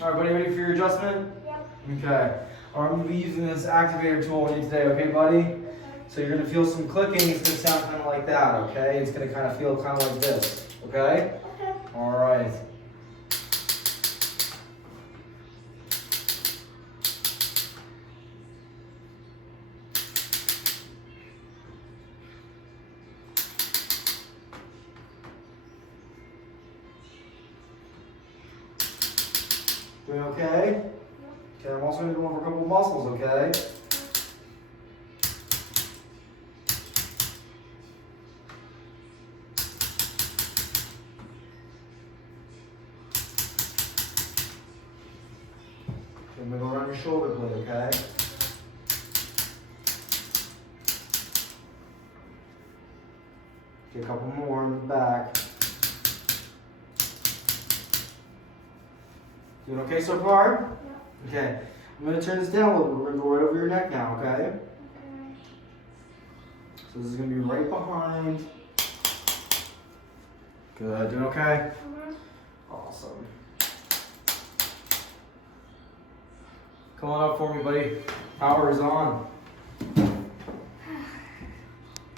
All right, buddy, ready for your adjustment? Yep. Okay. All right, I'm gonna be using this activator tool on you today, okay, buddy? Okay. So you're gonna feel some clicking. It's gonna sound kind of like that, okay? It's gonna kind of feel kind of like this, okay? Okay. All right. Doing okay? Okay, I'm also going to go over a couple of muscles, okay? I'm going to go around your shoulder blade, okay? Get a couple more in the back. Doing okay so far? Yeah. Okay. I'm going to turn this down a little bit. We're going to go right over your neck now, okay? Okay. So this is going to be right behind. Good. Doing okay? Awesome. Come on up for me, buddy. Power is on.